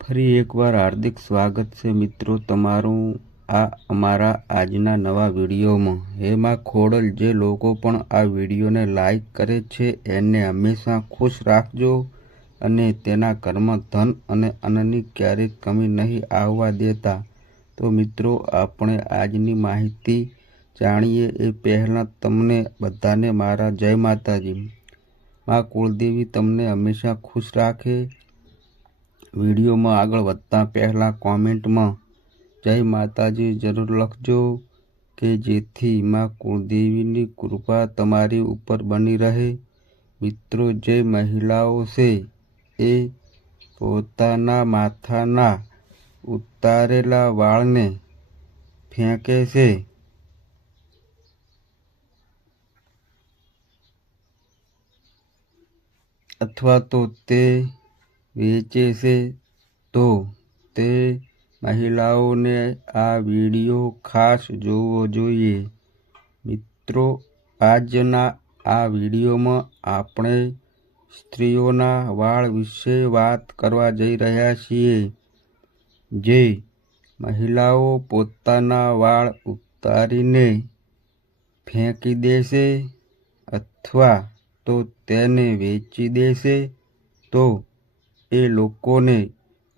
ફરી એકવાર હાર્દિક સ્વાગત છે મિત્રો તમારું આ અમારા આજના નવા વિડીયોમાં। હેમાં ખોડલ જે લોકો પણ આ વિડીયોને લાઈક કરે છે એને હંમેશા ખુશ રાખજો અને તેના ઘરમાં ધન અને અન્નની ક્યારેય કમી નહીં આવવા દેતા। તો મિત્રો આપણે આજની માહિતી જાણીએ એ પહેલાં તમને બધાને મારા જય માતાજી। માં કુળદેવી તમને હંમેશા ખુશ રાખે। વિડીયોમાં આગળ વધતા પહેલાં કોમેન્ટમાં જય માતાજી જરૂર લખજો કે જેથી માં કુળદેવીની કૃપા તમારી ઉપર બની રહે। મિત્રો જે મહિલાઓ છે એ પોતાના માથાના ઉતારેલા વાળને ફેંકે છે અથવા તો તે વેચે છે તો તે મહિલાઓને આ વિડીયો ખાસ જોવો જોઈએ। મિત્રો આજના આ વિડીયોમાં આપણે સ્ત્રીઓના વાળ વિશે વાત કરવા જઈ રહ્યા છીએ। જે મહિલાઓ પોતાના વાળ ઉતારીને ફેંકી દેશે અથવા તો તેને વેચી દેશે તો એ લોકોને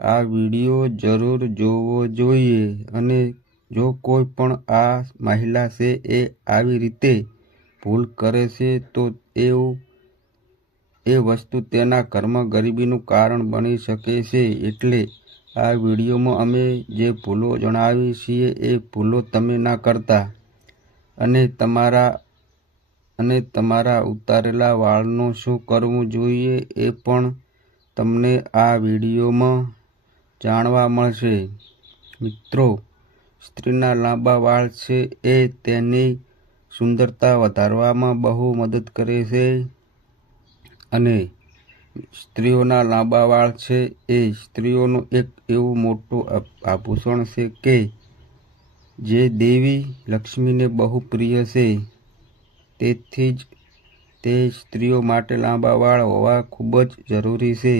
આ વિડીયો જરૂર જોવો જોઈએ। અને જો કોઈ પણ આ મહિલા છે એ આવી રીતે ભૂલ કરે છે તો એ વસ્તુ તેના ઘરમાં ગરીબીનું કારણ બની શકે છે। એટલે આ વિડીયોમાં અમે જે ભૂલો જણાવી છીએ એ ભૂલો તમે ના કરતા અને તમારા ઉતારેલા વાળનું શું કરવું જોઈએ એ પણ તમને આ વિડીયોમાં જાણવા મળશે। મિત્રો સ્ત્રીના લાંબા વાળ છે એ તેની સુંદરતા વધારવામાં બહુ મદદ કરે છે અને સ્ત્રીઓના લાંબા વાળ છે એ સ્ત્રીઓનું એક એવું મોટું આભૂષણ છે કે જે દેવી લક્ષ્મીને બહુ પ્રિય છે। તેથી જ તે સ્ત્રીઓ માટે લાંબા વાળ હોવા ખૂબ જ જરૂરી છે।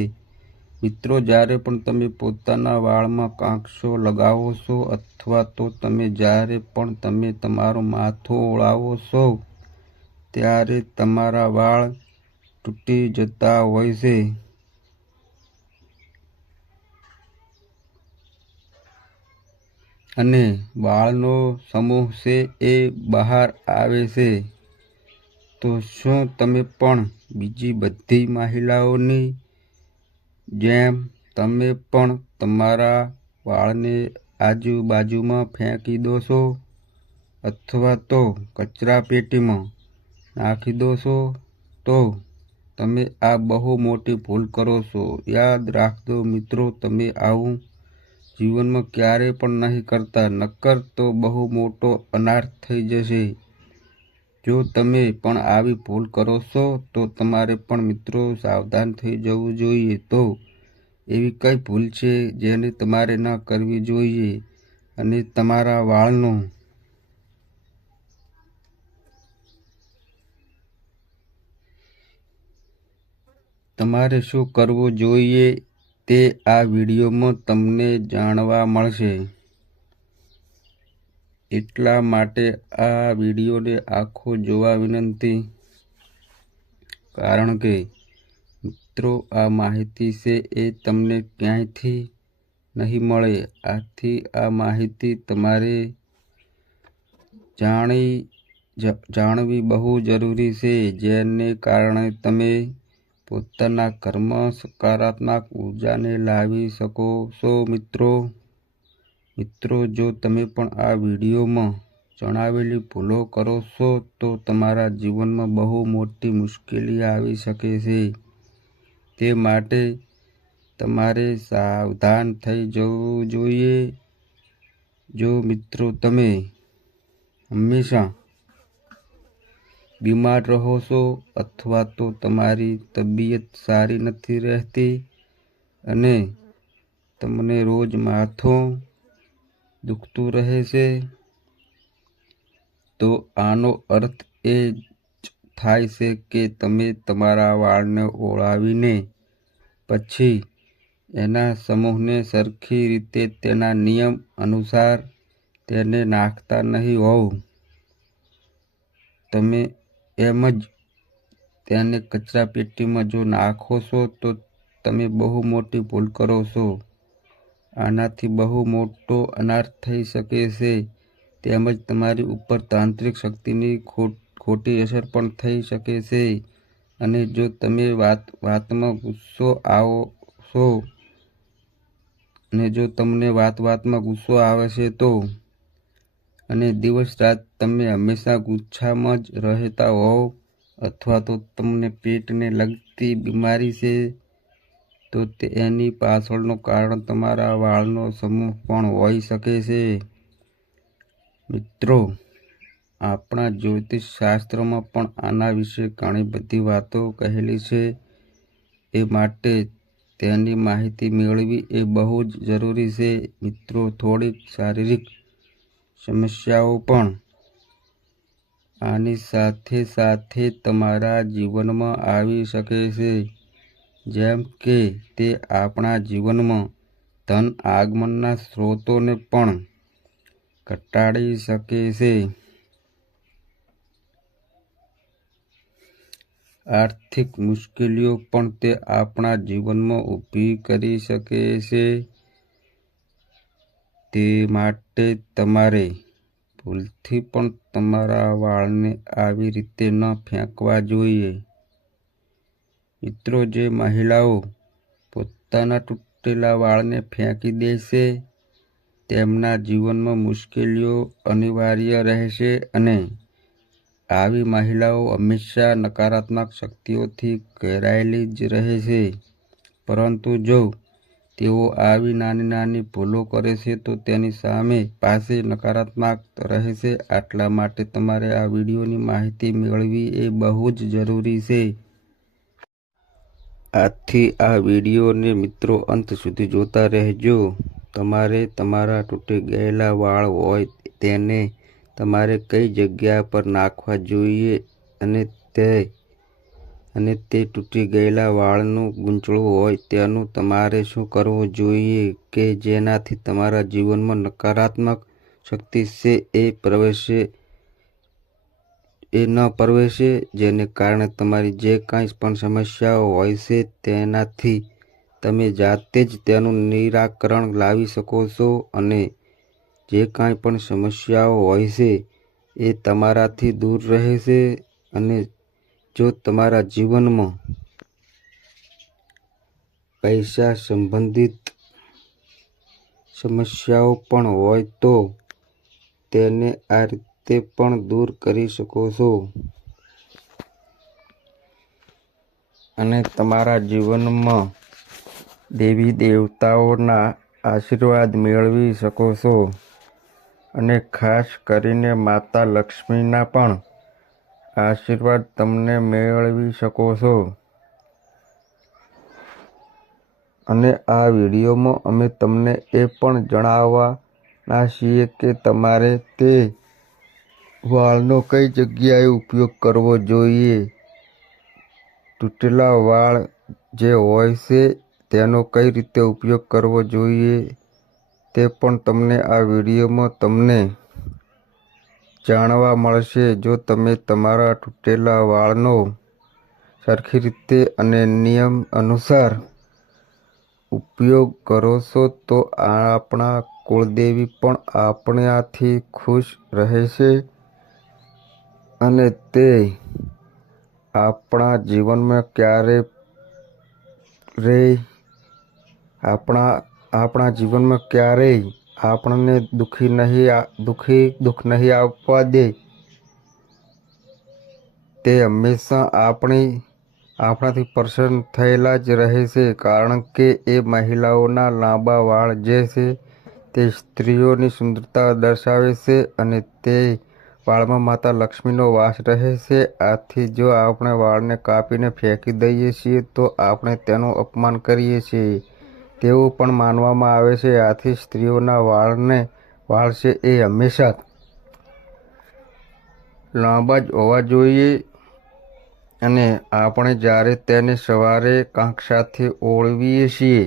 મિત્રો જ્યારે પણ તમે પોતાના વાળમાં કાંકશો લગાવો છો અથવા તો જ્યારે પણ તમે તમારું માથું ઓળાવો છો ત્યારે તમારા વાળ તૂટી જતા હોય છે અને વાળનો સમૂહ છે એ બહાર આવે છે। તો શું તમે પણ બીજી બધી મહિલાઓની જેમ તમે પણ તમારા વાળને આજુબાજુમાં ફેંકી દો છો અથવા તો કચરા પેટીમાં નાખી દો છો? તો તમે આ બહુ મોટી ભૂલ કરો છો। યાદ રાખજો મિત્રો તમે આવું જીવનમાં ક્યારેય પણ નહીં કરતા નકર તો બહુ મોટો અનર્થ થઈ જશે। જો તમે પણ આવી ભૂલ કરો છો તો તમારે પણ મિત્રો સાવધાન થઈ જવું જોઈએ। તો એવી કઈ ભૂલ છે જેને તમારે ન કરવી જોઈએ અને તમારા વાળનો તમારે શું કરવું જોઈએ તે આ વિડીયોમાં તમને જાણવા મળશે। એટલા માટે આ વિડીયોને આખો જોવા વિનંતી। કારણ કે મિત્રો આ માહિતી છે એ તમને ક્યાંયથી નહીં મળે। આથી આ માહિતી તમારે જાણવી બહુ જરૂરી છે જેને કારણે તમે પોતાના ઘરમાં સકારાત્મક ઉર્જાને લાવી શકો છો। મિત્રો જો તમે પણ આ વિડીયોમાં જણાવેલી ભૂલો કરો છો તો તમારા જીવનમાં બહુ મોટી મુશ્કેલી આવી શકે છે। તે માટે તમારે સાવધાન થઈ જવું જોઈએ। જો મિત્રો તમે હંમેશા બીમાર રહો છો અથવા તો તમારી તબિયત સારી નથી રહેતી અને તમને રોજ માથું દુખતું રહે છે તો આનો અર્થ એ જ થાય છે કે તમે તમારા વાળને ઓળાવીને પછી એના સમૂહને સરખી રીતે તેના નિયમ અનુસાર તેને નાખતા નહીં હોવ. તમે એમ જ તેને કચરાપેટીમાં જો નાખો છો તો તમે બહુ મોટી ભૂલ કરો છો. આનાથી બહુ મોટો અનર્થ થઈ શકે છે. તેમજ તમારી ઉપર તાંત્રિક શક્તિની ખોટી અસર પણ થઈ શકે છે. અને જો તમે વાતમાં ગુસ્સો આવો છો અને જો તમને વાતમાં ગુસ્સો આવે છે તો અને દિવસ રાત તમે હંમેશા ગુસ્સામાં જ રહેતા હોવ અથવા તો તમને પેટને લગતી બીમારી છે તો એની પાછળનું કારણ તમારા વાળનો સમૂહ પણ હોઈ શકે છે. મિત્રો, આપણા જ્યોતિષ શાસ્ત્રમાં પણ આના વિશે ઘણી બધી વાતો કહેલી છે. એ માટે તેની માહિતી મેળવી એ બહુ જ જરૂરી છે. મિત્રો, થોડીક શારીરિક સમસ્યાઓ પણ આની સાથે સાથે તમારા જીવનમાં આવી શકે છે. જેમ કે તે આપણા જીવનમાં ધન આગમનના સ્ત્રોતોને પણ ઘટાડી શકે છે. આર્થિક મુશ્કેલીઓ પણ તે આપણા જીવનમાં ઊભી કરી શકે છે. તે માટે તમારે ભૂલથી પણ તમારા વાળને આવી રીતે ન ફેંકવા જોઈએ. મિત્રો, જે મહિલાઓ પોતાના તૂટેલા વાળને ફેંકી દેશે તેમના જીવનમાં મુશ્કેલીઓ અનિવાર્ય રહેશે અને આવી મહિલાઓ હંમેશા નકારાત્મક શક્તિઓથી ઘેરાયેલી જ રહે છે. પરંતુ જો તેઓ આવી નાની નાની ભૂલો કરે છે તો તેની સામે પાસે નકારાત્મક રહેશે. આટલા માટે તમારે આ વિડીયોની માહિતી મેળવવી એ બહુ જ જરૂરી છે. આથી આ વિડીયોને મિત્રો અંત સુધી જોતા રહેજો. તમારે તમારા તૂટી ગયેલા વાળ હોય તેને તમારે કઈ જગ્યા પર નાખવા જોઈએ અને તે તૂટી ગયેલા વાળનું ગૂંચળું હોય તેનું તમારે શું કરવું જોઈએ કે જેનાથી તમારા જીવનમાં નકારાત્મક શક્તિ છે એ ન પ્રવેશે, જેને કારણે તમારી જે કાંઈ પણ સમસ્યાઓ હોય છે તેનાથી તમે જાતે જ તેનું નિરાકરણ લાવી શકો છો અને જે કાંઈ પણ સમસ્યાઓ હોય છે એ તમારાથી દૂર રહેશે. અને જો તમારા જીવનમાં પૈસા સંબંધિત સમસ્યાઓ પણ હોય તો તેને આ રીતે પણ દૂર કરી શકો છો અને તમારા જીવનમાં દેવી દેવતાઓના આશીર્વાદ મેળવી શકો છો અને ખાસ કરીને માતા લક્ષ્મીના પણ આશીર્વાદ તમને મેળવી શકો છો. અને આ વિડીયોમાં અમે તમને એ પણ જણાવવાના છીએ કે તમારે તે વાળનો કઈ જગ્યાએ ઉપયોગ કરવો જોઈએ. તૂટેલા વાળ જે હોય છે તેનો કઈ રીતે ઉપયોગ કરવો જોઈએ તે પણ તમને આ વિડીયોમાં તમને જાણવા મળશે. જો તમે તમારા તૂટેલા વાળનો સરખી રીતે અને નિયમ અનુસાર ઉપયોગ કરો છો તો આપણા કુળદેવી પણ આપણાથી ખુશ રહેશે અને તે આપણા જીવનમાં ક્યારેય આપણને દુઃખ નહીં આપવા દે. તે હંમેશા આપણાથી પ્રસન્ન થયેલા જ રહેશે. કારણ કે એ મહિલાઓના લાંબા વાળ જે છે તે સ્ત્રીઓની સુંદરતા દર્શાવે છે અને તે વાળમાં માતા લક્ષ્મીનો વાસ રહે છે. આથી જો આપણે વાળને કાપીને ફેંકી દઈએ છીએ તો આપણે તેનું અપમાન કરીએ છીએ તેવું પણ માનવામાં આવે છે. આથી સ્ત્રીઓના વાળ છે એ હંમેશા લાંબા જ હોવા જોઈએ અને આપણે જ્યારે તેને સવારે કાંખ સાથે ઓળવીએ છીએ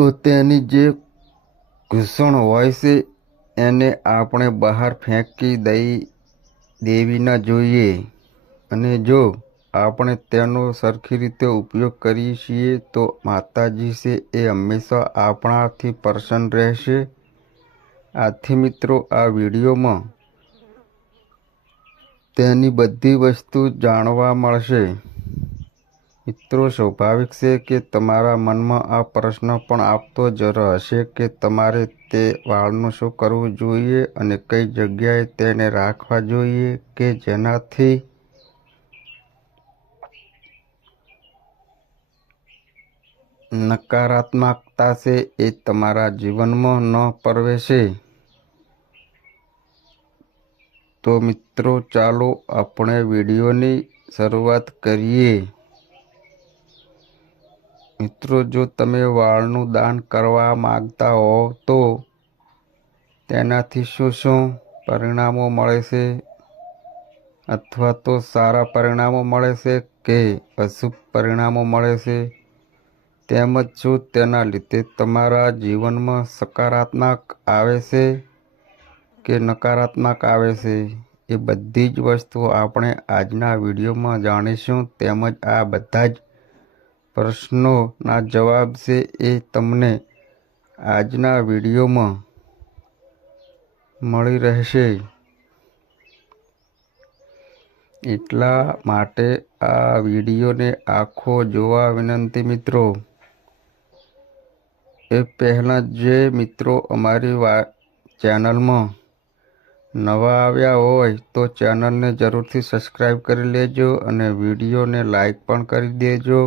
તો તેની જે ઘૂસણ હોય છે એને આપણે બહાર ફેંકી દેવી ન જોઈએ, અને જો આપણે તેનો સરખી રીતે ઉપયોગ કરીએ છીએ તો માતાજી છે એ હંમેશા આપણાથી પ્રસન્ન રહેશે. આથી મિત્રો આ વિડીયોમાં તેની બધી વસ્તુ જાણવા મળશે. મિત્રો સ્વાભાવિક છે કે તમારા મનમાં આ પ્રશ્ન પણ આવતો જ હશે કે તમારે તે વાળનું શું કરવું જોઈએ અને કઈ જગ્યાએ તેને રાખવા જોઈએ કે જેનાથી નકારાત્મકતા છે એ તમારા જીવનમાં ન પ્રવેશે. તો મિત્રો ચાલો આપણે વિડીયોની શરૂઆત કરીએ. મિત્રો જો તમે વાળનું દાન કરવા માંગતા હો તો તેનાથી શું પરિણામો મળે છે, અથવા તો સારા પરિણામો મળે છે કે અશુભ પરિણામો મળે છે, તેમજ શું તેના લીધે તમારા જીવનમાં સકારાત્મક આવે છે કે નકારાત્મક આવે છે, એ બધી જ વસ્તુઓ આપણે આજના વિડીયોમાં જાણીશું. તેમજ આ બધા જ પ્રશ્નોના જવાબ છે એ તમને આજના વિડીયોમાં મળી રહેશે. એટલા માટે આ વિડીયોને આખો જોવા વિનંતી મિત્રો. એ પહેલાં જે મિત્રો અમારી ચેનલમાં નવા આવ્યા હોય તો ચેનલને જરૂરથી સબસ્ક્રાઈબ કરી લેજો અને વિડીયોને લાઈક પણ કરી દેજો.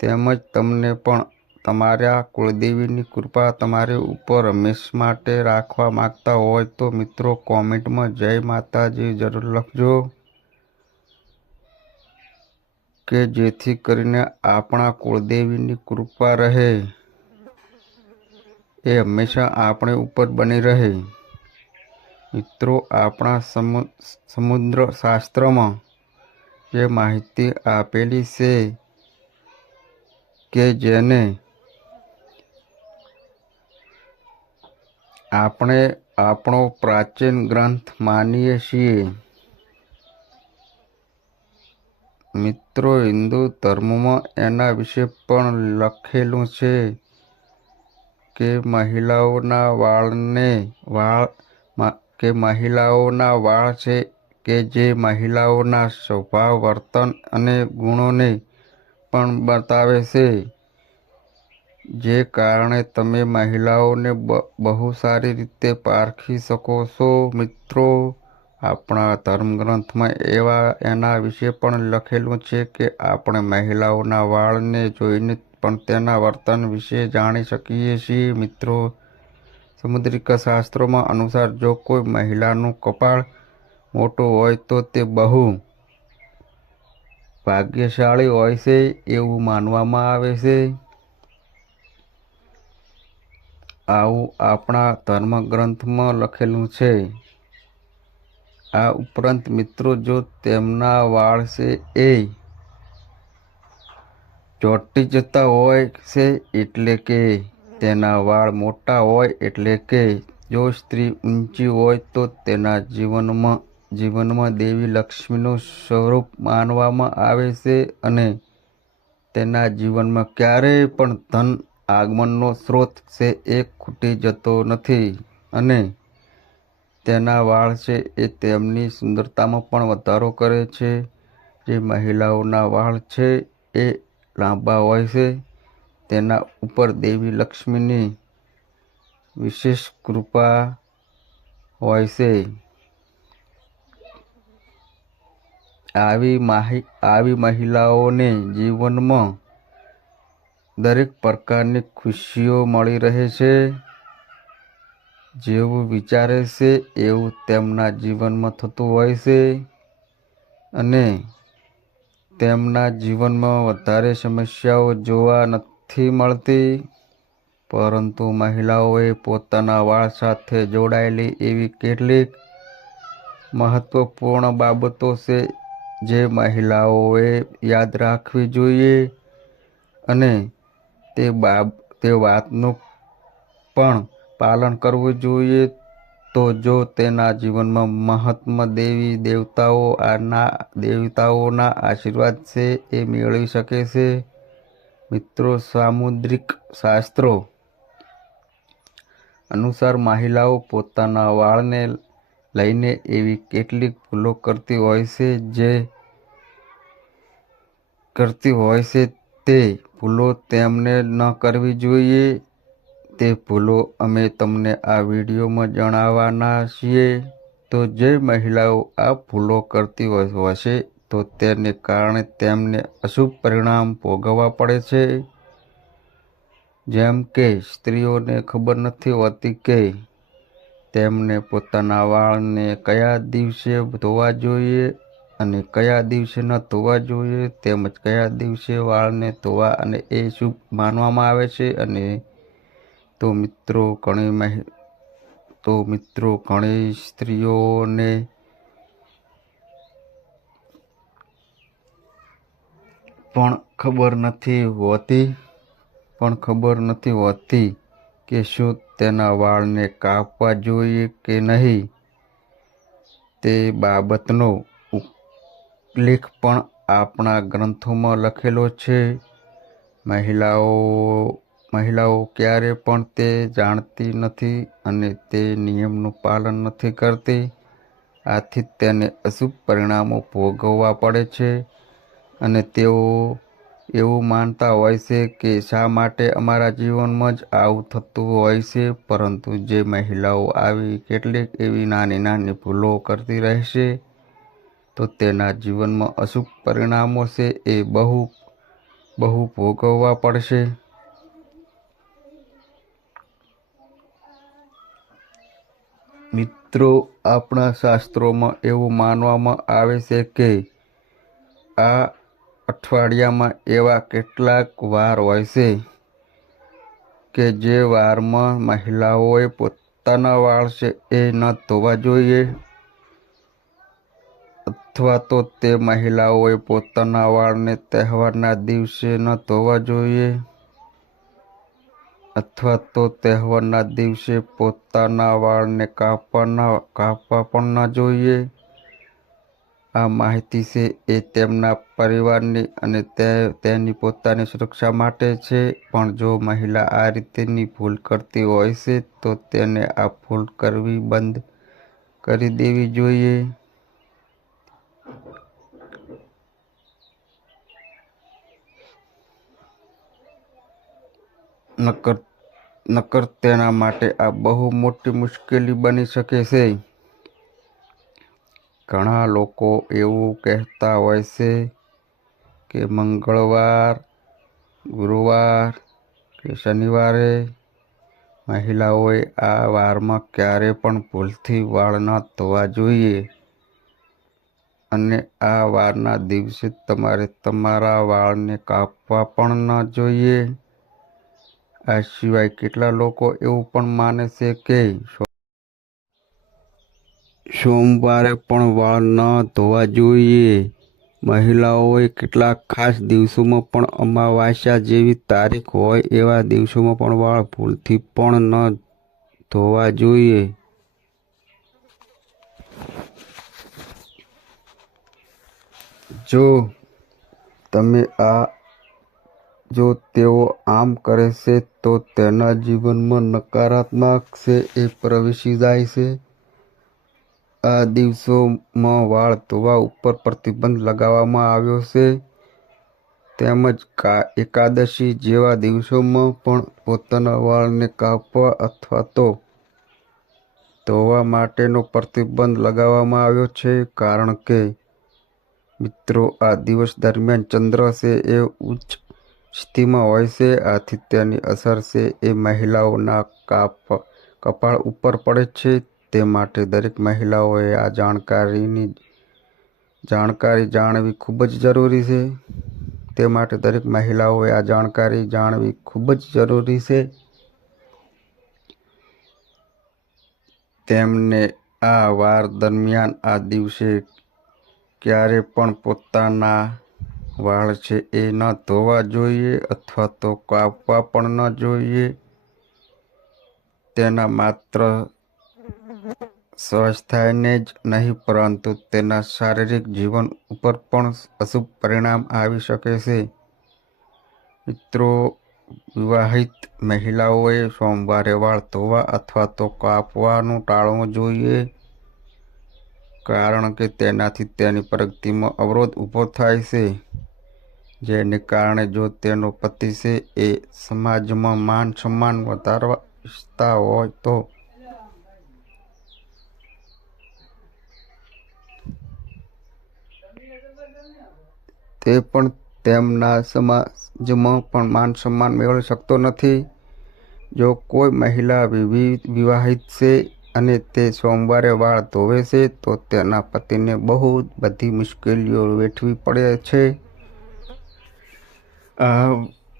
તેમજ તમને પણ તમારા કુળદેવીની કૃપા તમારી ઉપર હંમેશ માટે રાખવા માંગતા હોય તો મિત્રો કોમેન્ટમાં જય માતાજી જરૂર લખજો, કે જેથી કરીને આપણા કુળદેવીની કૃપા રહે એ હંમેશા આપણે ઉપર બની રહે. મિત્રો આપણા સમુદ્ર શાસ્ત્રમાં જે માહિતી આપેલી છે કે જેને આપણે આપણો પ્રાચીન ગ્રંથ માનીએ છીએ. મિત્રો હિન્દુ ધર્મમાં એના વિશે પણ લખેલું છે કે મહિલાઓના વાળ છે કે જે મહિલાઓના સ્વભાવ, વર્તન અને ગુણોને પણ બતાવે છે, જે કારણે તમે મહિલાઓને બહુ સારી રીતે પારખી શકો છો. મિત્રો આપણા ધર્મગ્રંથમાં એના વિશે પણ લખેલું છે કે આપણે મહિલાઓના વાળને જોઈને પણ તેના વર્તન વિશે જાણી શકીએ છીએ. મિત્રો સમુદ્રિક શાસ્ત્રોમાં અનુસાર જો કોઈ મહિલાનું કપાળ મોટું હોય તો તે બહુ ભાગ્યશાળી હોય છે એવું માનવામાં આવે છે. આવું આપણા ધર્મગ્રંથમાં લખેલું છે. આ ઉપરાંત મિત્રો જો તેમના વાળ છે એ ચોંટી જતા હોય છે એટલે કે તેના વાળ મોટા હોય એટલે કે જો સ્ત્રી ઊંચી હોય તો તેના જીવનમાં દેવી લક્ષ્મીનું સ્વરૂપ માનવામાં આવે છે અને તેના જીવનમાં ક્યારેય પણ ધન આગમનનો સ્ત્રોત છે એ ખૂટી જતો નથી. અને તેના વાળ છે એ તેમની સુંદરતામાં પણ વધારો કરે છે. જે મહિલાઓના વાળ છે એ લાંબા હોય છે તેના ઉપર દેવી લક્ષ્મીની વિશેષ કૃપા હોય છે. આવી મહિલાઓને જીવનમાં દરેક પ્રકારની ખુશીઓ મળી રહે છે. જેવું વિચારે છે એવું તેમના જીવનમાં થતું હોય છે અને તેમના જીવનમાં વધારે સમસ્યાઓ જોવા નથી મળતી. પરંતુ મહિલાઓએ પોતાના વાળ સાથે જોડાયેલી એવી કેટલીક મહત્વપૂર્ણ બાબતો છે જે મહિલાઓએ યાદ રાખવી જોઈએ, અને તે તે વાતનું પણ પાલન કરવું જોઈએ. તો જો તેના જીવનમાં મહાત્મા દેવતાઓના આશીર્વાદ છે એ મેળવી શકે છે. મિત્રો, સામુદ્રિક શાસ્ત્રો અનુસાર મહિલાઓ પોતાના વાળને લઈને એવી કેટલીક ભૂલો કરતી હોય છે તે ભૂલો તેમને ન કરવી જોઈએ. તે ભૂલો અમે તમને આ વિડીયોમાં જણાવવાના છીએ. તો જે મહિલાઓ આ ભૂલો કરતી હશે તો તેને કારણે તેમને અશુભ પરિણામ ભોગવવા પડે છે. જેમ કે સ્ત્રીઓને ખબર નથી હોતી કે તેમને પોતાના વાળને કયા દિવસે ધોવા જોઈએ અને કયા દિવસે ન ધોવા જોઈએ, તેમજ કયા દિવસે વાળને ધોવા અને એ શુભ માનવામાં આવે છે. અને તો મિત્રો ઘણી સ્ત્રીઓને પણ ખબર નથી હોતી કે શું તેના વાળને કાપવા જોઈએ કે નહીં. તે બાબતનો ઉલ્લેખ પણ આપણા ગ્રંથોમાં લખેલો છે. મહિલાઓ ક્યારે પણ તે જાણતી નથી અને તે નિયમનું પાલન નથી કરતી. આથી તેને અશુભ પરિણામો ભોગવવા પડે છે અને તેઓ એવું માનતા હોય છે કે શા માટે અમારા જીવનમાં જ આવું થતું હોય છે. પરંતુ જે મહિલાઓ આવી કેટલીક એવી નાની ભૂલો કરતી રહેશે તો તેના જીવનમાં અશુભ પરિણામો છે એ બહુ ભોગવવા પડશે. મિત્રો, આપણા શાસ્ત્રોમાં એવું માનવામાં આવે છે કે આ અઠવાડિયામાં એવા કેટલાક વાર હોય છે કે જે વારમાં મહિલાઓએ પોતાના વાળ છે એ ન ધોવા જોઈએ, અથવા તો તે મહિલાઓએ પોતાના વાળને તહેવારના દિવસે ન ધોવા જોઈએ, અથવા તો તહેવારના દિવસે પોતાના વાળને કાપવા પણ ન જોઈએ. આ માહિતી છે એ તેમના પરિવારની અને તેની પોતાની સુરક્ષા માટે છે. પણ જો મહિલા આ રીતેની ભૂલ કરતી હોય છે તો તેને આ ભૂલ કરવી બંધ કરી દેવી જોઈએ. નકર તેના માટે આ બહુ મોટી મુશ્કેલી બની શકે છે. ઘણા લોકો એવું કહેતા હોય છે કે મંગળવાર, ગુરુવાર કે શનિવારે મહિલાઓએ આ વારમાં ક્યારે પણ ભૂલથી વાળ ન ધોવા જોઈએ અને આ વારના દિવસે તમારે તમારા વાળને કાપવા પણ ન જોઈએ. આ સિવાય કેટલા લોકો એવું પણ માને છે કે સોમવારે પણ વાળ ન ધોવા જોઈએ. મહિલાઓએ કેટલાક ખાસ દિવસોમાં પણ અમાવાસ્યા જેવી તારીખ હોય એવા દિવસોમાં પણ વાળ ભૂલથી પણ ન ધોવા જોઈએ. જો તેઓ આમ કરે છે તો તેના જીવનમાં નકારાત્મક છે એ પ્રવેશી જાય છે. આ દિવસોમાં વાળ ધોવા ઉપર પ્રતિબંધ લગાવવામાં આવ્યો છે. તેમજ એકાદશી જેવા દિવસોમાં પણ પોતાના વાળને કાપવા અથવા તો ધોવા માટેનો પ્રતિબંધ લગાવવામાં આવ્યો છે. કારણ કે મિત્રો, આ દિવસ દરમિયાન ચંદ્ર છે એ ઉચ્ચ સ્થિતિમાં હોય છે. આથી તેની અસર છે એ મહિલાઓના કપાળ ઉપર પડે છે. તે માટે દરેક મહિલાઓએ આ જાણકારી જાણવી ખૂબ જ જરૂરી છે. તેમને આ વાર દરમિયાન આ દિવસે ક્યારે પણ પોતાના વાળ છે એ ન ધોવા જોઈએ અથવા તો કાપવા પણ ન જોઈએ. તેના માત્ર સ્વાસ્થ્યને જ નહીં પરંતુ તેના શારીરિક જીવન ઉપર પણ અશુભ પરિણામ આવી શકે છે. મિત્રો, વિવાહિત મહિલાઓએ સોમવારે વાળ ધોવા અથવા તો કાપવાનું ટાળવું જોઈએ, કારણ કે તેનાથી તેની પ્રગતિમાં અવરોધ ઊભો થાય છે, જેને કારણે જો તેનો પતિ છે એ સમાજમાં માન સન્માન વધારવા ઈચ્છતા હોય તો તે પણ તેમના સમાજમાં પણ માન સન્માન મેળવી શકતો નથી. જો કોઈ મહિલા વિવાહિત છે અને તે સોમવારે વાળ ધોવે છે તો તેના પતિને બહુ બધી મુશ્કેલીઓ વેઠવી પડે છે. આ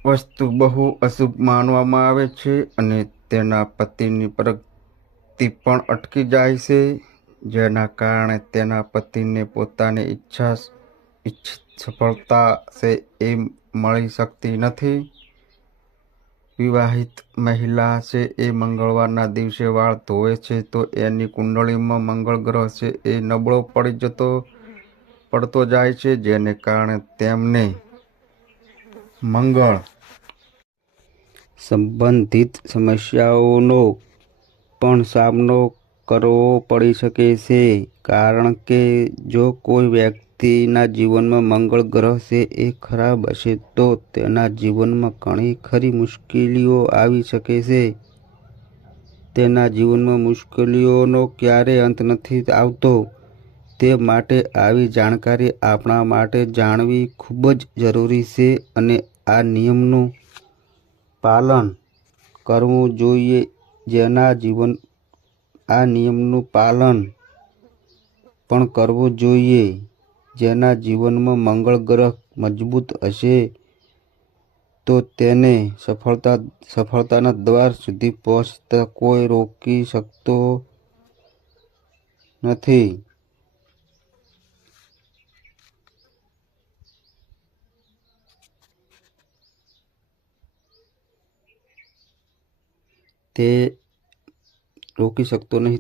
વસ્તુ બહુ અશુભ માનવામાં આવે છે અને તેના પતિની પ્રગતિ પણ અટકી જાય છે, જેના કારણે તેના પતિને પોતાની ઈચ્છિત સફળતા છે એ મળી શકતી નથી. વિવાહિત મહિલા છે એ મંગળવારના દિવસે વાળ ધોવે છે તો એની કુંડળીમાં મંગળ ગ્રહ છે એ નબળો પડતો જાય છે, જેને કારણે તેમને મંગળ સંબંધિત સમસ્યાઓનો પણ સામનો કરવો પડી શકે છે, કારણ કે જો કોઈ વ્યક્તિના જીવનમાં મંગળ ગ્રહ છે એ ખરાબ હશે તો તેના જીવનમાં ઘણી ખરી મુશ્કેલીઓ આવી શકે છે. તેના જીવનમાં મુશ્કેલીઓનો ક્યારેય અંત નથી આવતો. તે માટે આવી જાણકારી આપણા માટે જાણવી ખૂબ જ જરૂરી છે અને આ નિયમનું પાલન કરવું જોઈએ. આ નિયમનું પાલન પણ કરવું જોઈએ. જેના જીવનમાં મંગળ ગ્રહ મજબૂત હશે તો તેને સફળતાના દ્વાર સુધી પહોંચતા કોઈ રોકી શકતો નથી.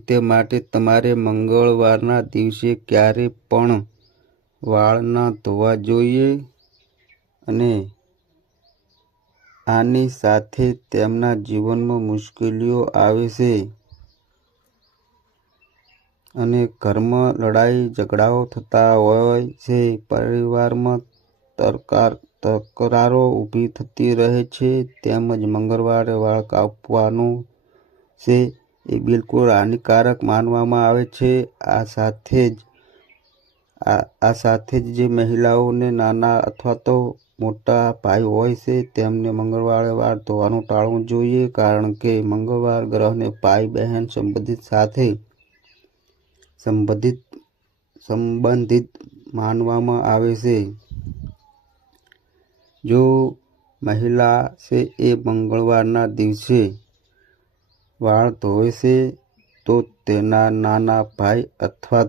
તે માટે તમારે મંગળવારના દિવસે ક્યારે પણ વાળ ન ધોવા જોઈએ અને આની સાથે તેમના જીવનમાં મુશ્કેલીઓ આવે છે અને ઘરમાં લડાઈ ઝઘડાઓ થતા હોય છે. પરિવારમાં તકરારો ઊભી થતી રહે છે. તેમજ મંગળવારે વાળ કાપવાનું છે એ બિલકુલ હાનિકારક માનવામાં આવે છે. આ સાથે જ જે મહિલાઓને નાના અથવા તો મોટા ભાઈ હોય છે તેમને મંગળવારે વાળ ધોવાનું ટાળવું જોઈએ, કારણ કે મંગળવાર ગ્રહને ભાઈ બહેન સાથે સંબંધિત માનવામાં આવે છે. જો મહિલા છે એ મંગળવારના દિવસે વાળ ધોવે છે તો તેના નાના ભાઈ અથવા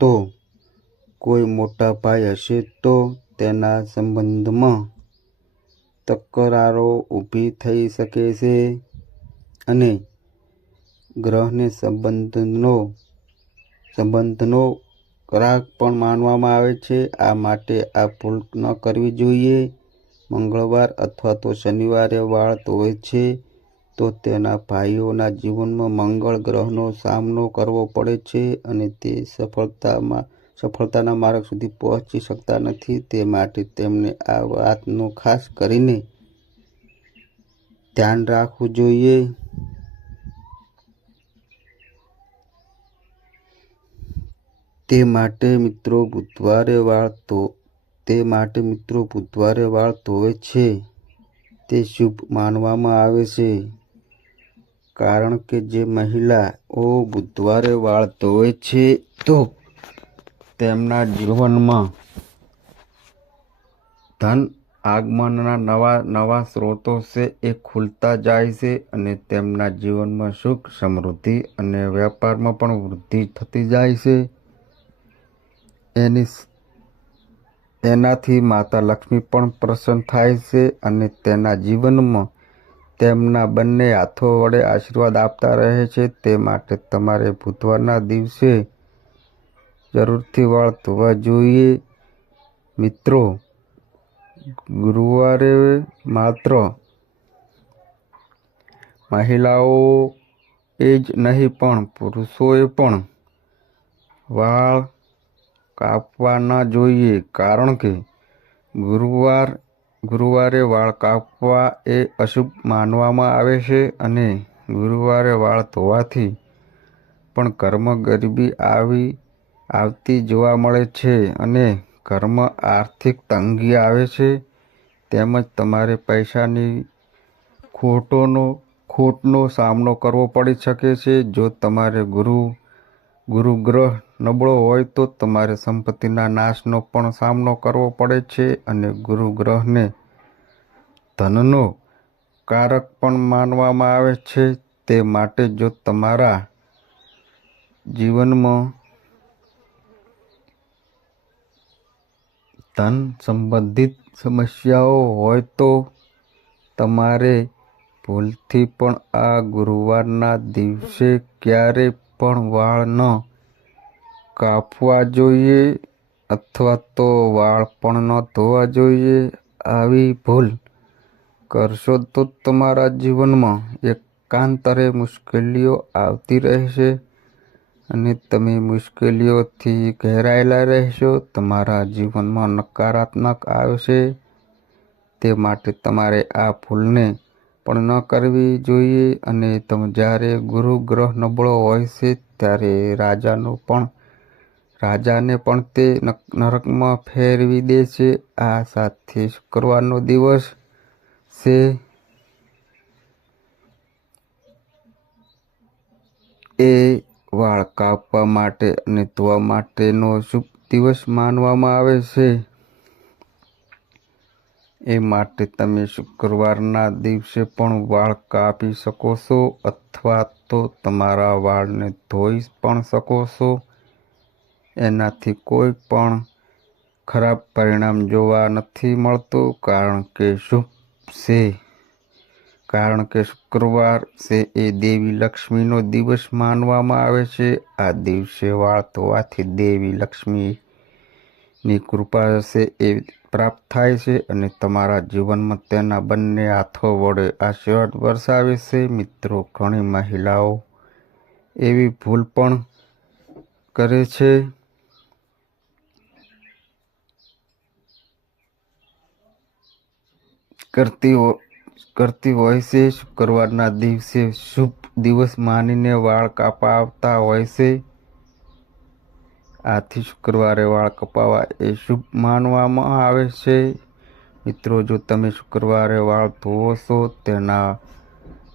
તો કોઈ મોટા ભાઈ હશે તો તેના સંબંધમાં તકરારો ઊભી થઈ શકે છે અને ગ્રહને સંબંધનો ગ્રાહક પણ માનવામાં આવે છે. આ માટે આ ભૂલ ન કરવી જોઈએ. મંગળવાર અથવા તો શનિવારે વાળ ધોવે છે તો તેના ભાઈઓના જીવનમાં મંગળ ગ્રહનો સામનો કરવો પડે છે અને તે સફળતાના માર્ગ સુધી પહોંચી શકતા નથી. તે માટે તેમને આ વાતનું ખાસ કરીને ધ્યાન રાખવું જોઈએ. તે માટે મિત્રો બુધવારે વાળ ધોવે છે તે શુભ માનવામાં આવે છે, કારણ કે જે મહિલાઓ બુધવારે વાળ ધોવે છે તો તેમના જીવનમાં ધન આગમનના નવા સ્ત્રોતો છે એ ખુલતા જાય છે અને તેમના જીવનમાં સુખ સમૃદ્ધિ અને વેપારમાં પણ વૃદ્ધિ થતી જાય છે. એનાથી માતા લક્ષ્મી પણ પ્રસન્ન થાય છે અને તેના જીવનમાં તેમના બંને હાથો વડે આશીર્વાદ આપતા રહે છે. તે માટે તમારે બુધવારના દિવસે જરૂરથી વાળ ધોવા જોઈએ. મિત્રો, ગુરુવારે માત્ર મહિલાઓ જ નહીં પણ પુરુષોએ પણ વાળ કાપવા ન જોઈએ, કારણ કે ગુરુવારે વાળ કાપવા એ અશુભ માનવામાં આવે છે અને ગુરુવારે વાળ ધોવાથી પણ ઘરમાં ગરીબી આવતી જોવા મળે છે અને ઘરમાં આર્થિક તંગી આવે છે. તેમજ તમારે પૈસાની ખોટનો સામનો કરવો પડી શકે છે. જો તમારે ગુરુ ગ્રહ નબળો હોય તો તમારે સંપત્તિના નાશનો પણ સામનો કરવો પડે છે અને ગુરુ ગ્રહને ધનનો કારક પણ માનવામાં આવે છે. તે માટે જો તમારા જીવનમાં ધન સંબંધિત સમસ્યાઓ હોય તો તમારે ભૂલથી પણ આ ગુરુવારના દિવસે ક્યારેય પણ વાળ ન કાપવા જોઈએ અથવા તો વાળ પણ ન ધોવા જોઈએ. આવી ભૂલ કરશો તો તમારા જીવનમાં એકાંતરે મુશ્કેલીઓ આવતી રહેશે અને તમે મુશ્કેલીઓથી ઘેરાયેલા રહેશો. તમારા જીવનમાં નકારાત્મક આવશે. તે માટે તમારે આ ભૂલને પણ ન કરવી જોઈએ. અને જ્યારે ગુરુ ગ્રહ નબળો હોય છે ત્યારે રાજાને પણ તે નરકમાં ફેરવી દે છે. આ સાથે શુક્રવારનો દિવસ છે એ વાળ કાપવા માટે અને ધોવા માટેનો શુભ દિવસ માનવામાં આવે છે. એ માટે તમે શુક્રવારના દિવસે પણ વાળ કાપી શકો છો અથવા તો તમારા વાળને ધોઈ પણ શકો છો. એનાથી કોઈ પણ ખરાબ પરિણામ જોવા નથી મળતું, કારણ કે શુક્રવાર છે એ દેવી લક્ષ્મીનો દિવસ માનવામાં આવે છે. આ દિવસે વાળ ધોવાથી દેવી લક્ષ્મીની કૃપા છે એ પ્રાપ્ત થાય છે અને તમારા જીવનમાં તેના બંને હાથો વડે આશીર્વાદ વરસાવે છે. મિત્રો, ઘણી મહિલાઓ એવી ભૂલ પણ કરે છે કરતી હોય છે. શુક્રવારના દિવસે શુભ દિવસ માનીને વાળ કાપાવતા હોય છે. આથી શુક્રવારે વાળ કપાવવા એ શુભ માનવામાં આવે છે. મિત્રો, જો તમે શુક્રવારે વાળ ધોવો છો તેના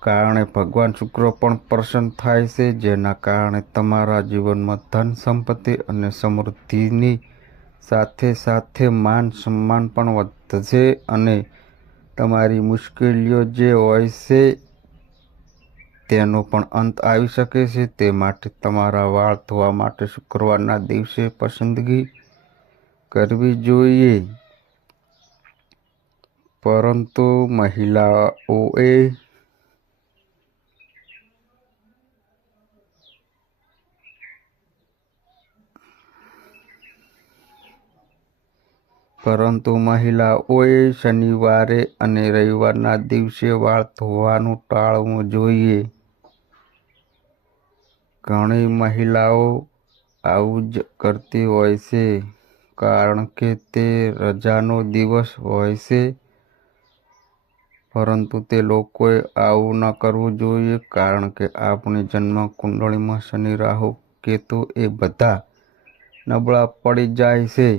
કારણે ભગવાન શુક્ર પણ પ્રસન્ન થાય છે, જેના કારણે તમારા જીવનમાં ધન સંપત્તિ અને સમૃદ્ધિની સાથે સાથે માન સન્માન પણ વધશે અને તમારી મુશ્કેલીઓ જે હોય છે તેનો પણ અંત આવી શકે છે. તે માટે તમારા વાળ ધોવા માટે શુક્રવારના દિવસે પસંદગી કરવી જોઈએ. પરંતુ મહિલાઓએ શનિવારે અને રવિવારના દિવસે વાળ ધોવાનું ટાળવું જોઈએ. ઘણી મહિલાઓ આવું જ કરતી હોય છે કારણ કે તે રજાનો દિવસ હોય છે, પરંતુ તે લોકોએ આવું ન કરવું જોઈએ કારણ કે આપણી જન્મ કુંડળીમાં શનિ, રાહુ, કેતુ એ બધા નબળા પડી જાય છે.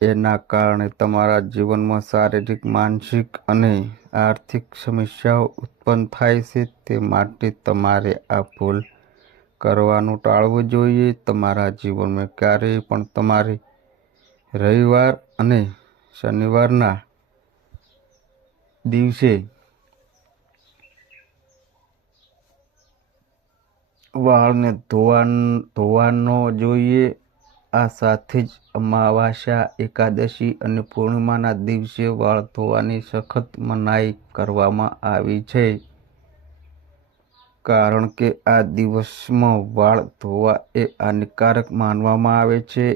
એના કારણે તમારા જીવનમાં શારીરિક, માનસિક અને આર્થિક સમસ્યાઓ ઉત્પન્ન થાય છે. તે માટે તમારે આ ભૂલ કરવાનું ટાળવું જોઈએ. તમારા જીવનમાં ક્યારેય પણ તમારે રવિવાર અને શનિવારના દિવસે વાળને ધોવા ન જોઈએ આ સાથે જ અમાવાસ્યા, એકાદશી અને પૂર્ણિમાના દિવસે વાળ ધોવાની સખત મનાઈ કરવામાં આવી છે, કારણ કે આ દિવસમાં વાળ ધોવા એ હાનિકારક માનવામાં આવે છે.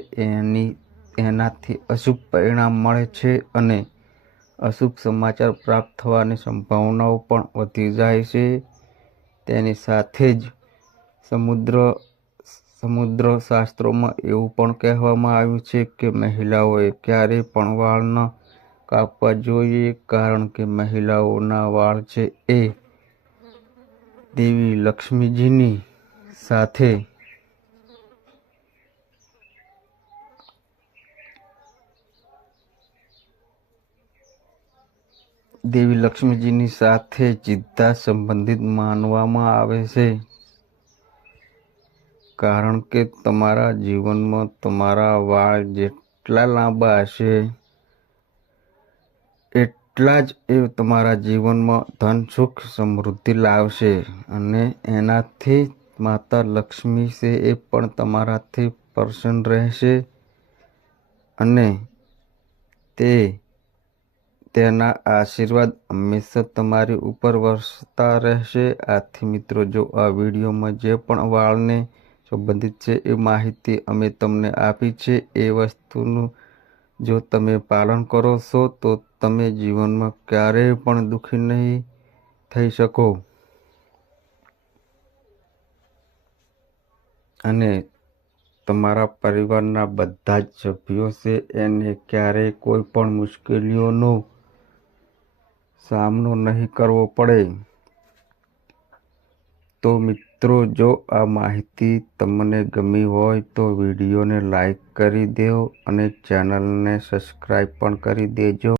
એનાથી અશુભ પરિણામ મળે છે અને અશુભ સમાચાર પ્રાપ્ત થવાની સંભાવનાઓ પણ વધી જાય છે. તેની સાથે જ સમુદ્ર શાસ્ત્રોમાં એવું પણ કહેવામાં આવ્યું છે કે મહિલાઓએ ક્યારેય પણ વાળ ન કાપવા જોઈએ, કારણ કે મહિલાઓના વાળ છે એ દેવી લક્ષ્મીજીની સાથે સીધા સંબંધિત માનવામાં આવે છે, કારણ કે તમારા જીવનમાં તમારા વાળ જેટલા લાંબા હશે એટલા જ એ તમારા જીવનમાં ધન, સુખ, સમૃદ્ધિ લાવશે અને એનાથી માતા લક્ષ્મી છે એ પણ તમારાથી પ્રસન્ન રહેશે અને તેના આશીર્વાદ હંમેશા તમારી ઉપર વરસતા રહેશે. આથી મિત્રો, જો આ વિડીયોમાં જે પણ વાળને સંબંધિત છે એ માહિતી અમે તમને આપી છે, એ વસ્તુનું જો તમે પાલન કરો છો તો તમે જીવનમાં ક્યારેય પણ દુઃખી નહીં થઈ શકો અને તમારા પરિવારના બધા જ સભ્યો છે એને ક્યારેય કોઈ પણ મુશ્કેલીઓનો સામનો નહીં કરવો પડે. તો મિત્રો, જો આ માહિતી તમને ગમી હોય તો વિડીયોને લાઈક કરી દો અને ચેનલને સબસ્ક્રાઈબ પણ કરી દેજો.